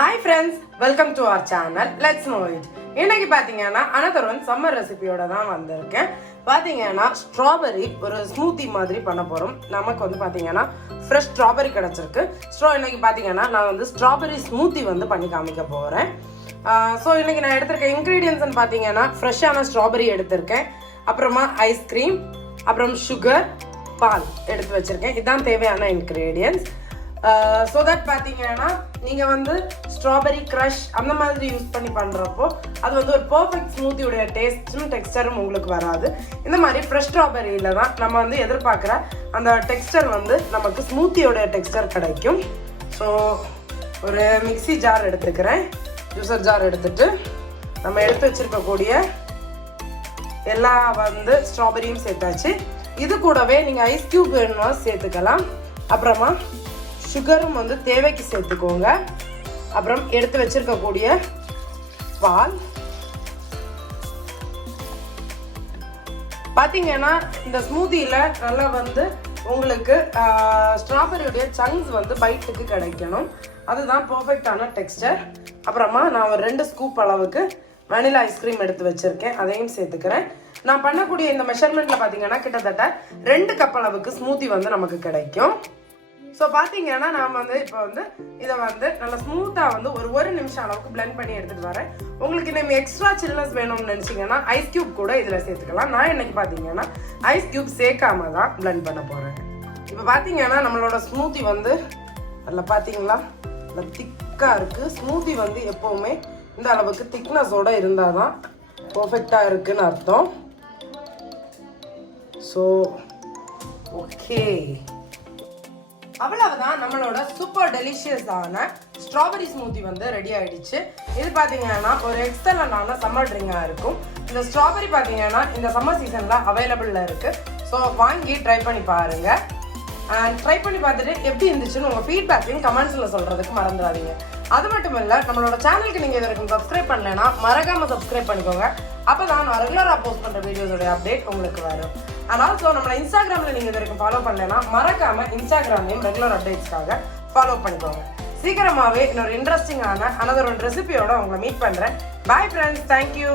Hi friends, welcome to our channel. Let's know it. இன்னைக்கு பாத்தீங்கன்னா another one summer ரெசிபியோட தான் வந்திருக்கேன். பாத்தீங்கன்னா ஸ்ட்ராபெரி ஒரு ஸ்மூத்தி மாதிரி பண்ண போறோம். நமக்கு வந்து பாத்தீங்கன்னா ஃப்ரெஷ் ஸ்ட்ராபெரி கிடைச்சிருக்கு. இன்னைக்கு பாத்தீங்கன்னா நான் வந்து ஸ்ட்ராபெரி ஸ்மூத்தி வந்து பண்ணி காமிக்க போறேன். ஸோ இன்னைக்கு நான் எடுத்திருக்க இன்க்ரீடியன்ட்ஸ் பார்த்தீங்கன்னா ஃப்ரெஷ்ஷான ஸ்ட்ராபெரி எடுத்திருக்கேன், அப்புறமா ஐஸ்கிரீம், அப்புறம் சுகர், பால் எடுத்து வச்சிருக்கேன். இதுதான் தேவையான இன்க்ரீடியன்ட்ஸ். ஸோ தட் பார்த்தீங்கன்னா நீங்கள் வந்து ஸ்ட்ராபெரி க்ரஷ் அந்த மாதிரி யூஸ் பண்ணி பண்ணுறப்போ அது வந்து ஒரு பர்ஃபெக்ட் ஸ்மூத்தியோடைய டேஸ்ட்டும் டெக்ஸ்டரும் உங்களுக்கு வராது. இந்த மாதிரி ஃப்ரெஷ் ஸ்ட்ராபெரியில் தான் நம்ம வந்து எதிர்பார்க்குற அந்த டெக்ஸ்டர் வந்து நமக்கு ஸ்மூத்தியோடைய டெக்ஸ்டர் கிடைக்கும். ஸோ ஒரு மிக்ஸி ஜார் எடுத்துக்கிறேன், ஜூஸர் ஜார் எடுத்துட்டு நம்ம எடுத்து வச்சிருக்கக்கூடிய எல்லா வந்து ஸ்ட்ராபெரியும் சேர்த்தாச்சு. இது கூடவே நீங்கள் ஐஸ் கியூப் வேணும்னா சேர்த்துக்கலாம். அப்புறமா சுகரும் வந்து தேவைக்கு சேர்த்துக்கோங்க. அப்புறம் எடுத்து வச்சிருக்கக்கூடிய பால் பார்த்தீங்கன்னா இந்த ஸ்மூத்தியில் நல்லா வந்து உங்களுக்கு ஸ்ட்ராபெரியுடைய சங்க்ஸ் வந்து பைட்டுக்கு கிடைக்கணும். அதுதான் பர்ஃபெக்டான டெக்ஸ்டர். அப்புறமா நான் ஒரு 2 ஸ்கூப் அளவுக்கு வனிலா ஐஸ்கிரீம் எடுத்து வச்சிருக்கேன், அதையும் சேர்த்துக்கிறேன். நான் பண்ணக்கூடிய இந்த மெஷர்மெண்ட்டில் பார்த்தீங்கன்னா கிட்டத்தட்ட 2 கப் அளவுக்கு ஸ்மூத்தி வந்து நமக்கு கிடைக்கும். ஸோ பார்த்தீங்கன்னா நான் வந்து இப்போ வந்து இதை வந்து நல்லா ஸ்மூத்தாக வந்து ஒரு நிமிஷம் அளவுக்கு பிளெண்ட் பண்ணி எடுத்துகிட்டு வரேன். உங்களுக்கு நம்ம எக்ஸ்ட்ரா சில்னஸ் வேணும்னு நினச்சிங்கன்னா ஐஸ் கியூப் கூட இதில் சேர்த்துக்கலாம். நான் இன்னைக்கு பார்த்தீங்கன்னா ஐஸ் கியூப் சேர்க்காம தான் பிளெண்ட் பண்ண போகிறேன். இப்போ பார்த்தீங்கன்னா நம்மளோட ஸ்மூத்தி வந்து அதில் பார்த்தீங்களா நல்லா திக்காக இருக்குது. ஸ்மூத்தி வந்து எப்போவுமே இந்த அளவுக்கு திக்னஸோடு இருந்தால் தான் பர்ஃபெக்டாக இருக்குன்னு அர்த்தம். ஸோ ஓகே, அவ்வளவுதான் நம்மளோட சூப்பர் டெலிஷியஸான ஸ்ட்ராபெரி ஸ்மூத்தி வந்து ரெடி ஆயிடுச்சு. இது பார்த்தீங்கன்னா ஒரு எக்ஸலண்டான சம்மர் ட்ரிங்காக இருக்கும். இந்த ஸ்ட்ராபெரி பார்த்தீங்கன்னா இந்த சம்மர் சீசனில் அவைலபிளில் இருக்குது. ஸோ வாங்கி ட்ரை பண்ணி பாருங்கள். அண்ட் ட்ரை பண்ணி பார்த்துட்டு எப்படி இருந்துச்சுன்னு உங்கள் ஃபீட்பேக்கையும் கமெண்ட்ஸில் சொல்கிறதுக்கு மறந்துடாதீங்க. அது மட்டும் இல்லை, நம்மளோட சேனலுக்கு நீங்கள் இது வரைக்கும் சப்ஸ்கிரைப் பண்ணலைன்னா மறக்காமல் சப்ஸ்கிரைப் பண்ணிக்கோங்க. அப்போ தான் நான் ரெகுலராக போஸ்ட் பண்ணுற வீடியோஸோடைய அப்டேட் உங்களுக்கு வரும். அண்ட் ஆல்சோ நம்மளை இன்ஸ்டாகிராமில் நீங்கள் இது வரைக்கும் ஃபாலோ பண்ணலைன்னா மறக்காமல் இன்ஸ்டாகிராமையும் ரெகுலர் அப்டேட்ஸ்க்காக ஃபாலோ பண்ணிக்கோங்க. சீக்கிரமாகவே இன்னொரு இன்ட்ரெஸ்டிங்கான another one ரெசிபியோட உங்களை மீட் பண்ணுறேன். Bye friends, thank you.